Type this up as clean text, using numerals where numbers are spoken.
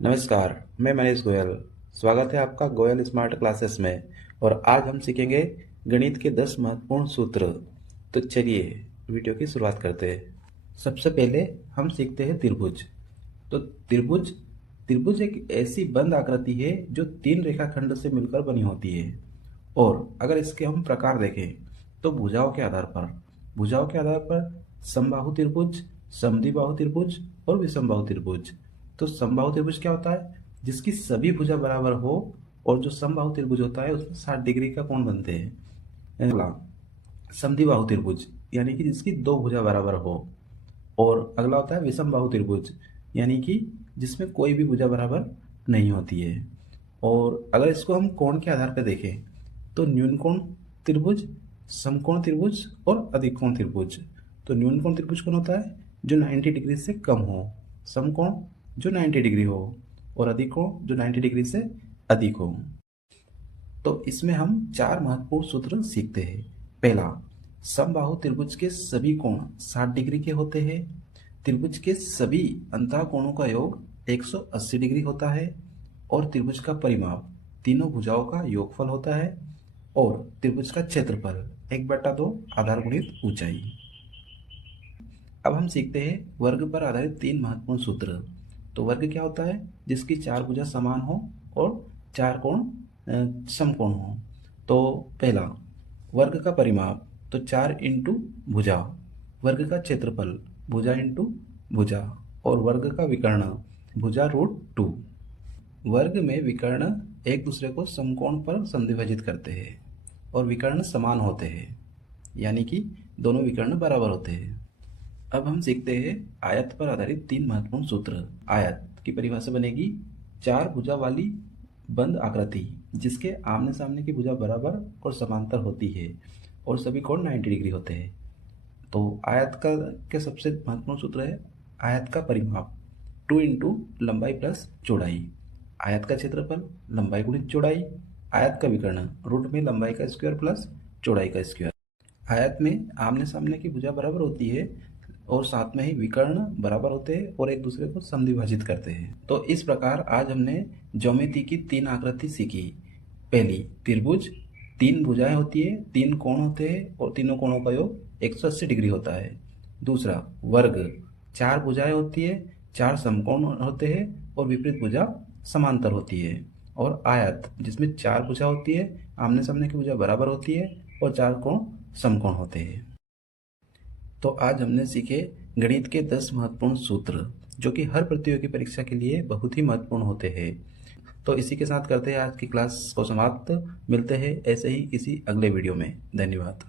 नमस्कार, मैं मनीष गोयल। स्वागत है आपका गोयल स्मार्ट क्लासेस में। और आज हम सीखेंगे गणित के 10 महत्वपूर्ण सूत्र। तो चलिए वीडियो की शुरुआत करते हैं। सबसे पहले हम सीखते हैं त्रिभुज। तो त्रिभुज त्रिभुज एक ऐसी बंद आकृति है जो तीन रेखाखंड से मिलकर बनी होती है। और अगर इसके हम प्रकार देखें तो भुजाओं के आधार पर समबाहु त्रिभुज, समद्विबाहु त्रिभुज और विषमबाहु त्रिभुज। तो समबाहु त्रिभुज क्या होता है? जिसकी सभी भुजा बराबर हो। और जो समबाहु त्रिभुज होता है उसमें 60 डिग्री का कोण बनते हैं। अगला समद्विबाहु त्रिभुज यानी कि जिसकी दो भुजा बराबर हो। और अगला होता है विषमबाहु त्रिभुज यानी कि जिसमें कोई भी भुजा बराबर नहीं होती है। और अगर इसको हम कोण के आधार पर देखें तो न्यून कोण त्रिभुज, समकोण त्रिभुज और अधिक कोण त्रिभुज। तो न्यून कोण त्रिभुज कौन होता है? जो 90 डिग्री से कम हो। समकोण जो 90 डिग्री हो। और अधिक कोण जो 90 डिग्री से अधिक हो। तो इसमें हम चार महत्वपूर्ण सूत्र सीखते हैं। पहला, समबाहु त्रिभुज के सभी कोण 60 डिग्री के होते हैं। त्रिभुज के सभी अंतः कोणों का योग 180 डिग्री होता है। और त्रिभुज का परिमाप तीनों भुजाओं का योगफल होता है। और त्रिभुज का क्षेत्रफल 1/2 आधार गुणित ऊंचाई। अब हम सीखते हैं वर्ग पर आधारित तीन महत्वपूर्ण सूत्र। तो वर्ग क्या होता है? जिसकी चार भुजा समान हो और चार कोण समकोण हो। तो पहला, वर्ग का परिमाप तो 4 इंटू भुजा। वर्ग का क्षेत्रफल भुजा इंटू भुजा। और वर्ग का विकर्ण भुजा √2। वर्ग में विकर्ण एक दूसरे को समकोण पर समद्विभाजित करते हैं और विकर्ण समान होते हैं, यानी कि दोनों विकर्ण बराबर होते हैं। अब हम सीखते हैं आयत पर आधारित तीन महत्वपूर्ण सूत्र। आयत की परिभाषा बनेगी चार भुजा वाली बंद आकृति जिसके आमने सामने की भुजा बराबर और समांतर होती है और सभी कोण 90 डिग्री होते हैं। तो आयत का के सबसे महत्वपूर्ण सूत्र है आयत का परिमाप 2 इंटू लंबाई प्लस चौड़ाई। आयत का क्षेत्रफल लंबाई गुणित चौड़ाई। आयत का विकर्ण रूट में लंबाई का स्क्वायर प्लस चौड़ाई का स्क्वायर। आयत में आमने सामने की भुजा बराबर होती है और साथ में ही विकर्ण बराबर होते हैं और एक दूसरे को समद्विभाजित करते हैं। तो इस प्रकार आज हमने ज्योमेट्री की तीन आकृति सीखी। पहली, त्रिभुज, तीन भुजाएं होती है, तीन कोण होते हैं और तीनों कोणों का योग 180 डिग्री होता है। दूसरा, वर्ग, चार भुजाएं होती है, चार समकोण होते हैं और विपरीत भुजा समांतर होती है। और आयत, जिसमें चार भुजा होती है, आमने सामने की भुजा बराबर होती है और चार कोण समकोण होते हैं। तो आज हमने सीखे गणित के 10 महत्वपूर्ण सूत्र जो कि हर प्रतियोगी परीक्षा के लिए बहुत ही महत्वपूर्ण होते हैं। तो इसी के साथ करते हैं आज की क्लास को समाप्त। मिलते हैं ऐसे ही किसी अगले वीडियो में। धन्यवाद।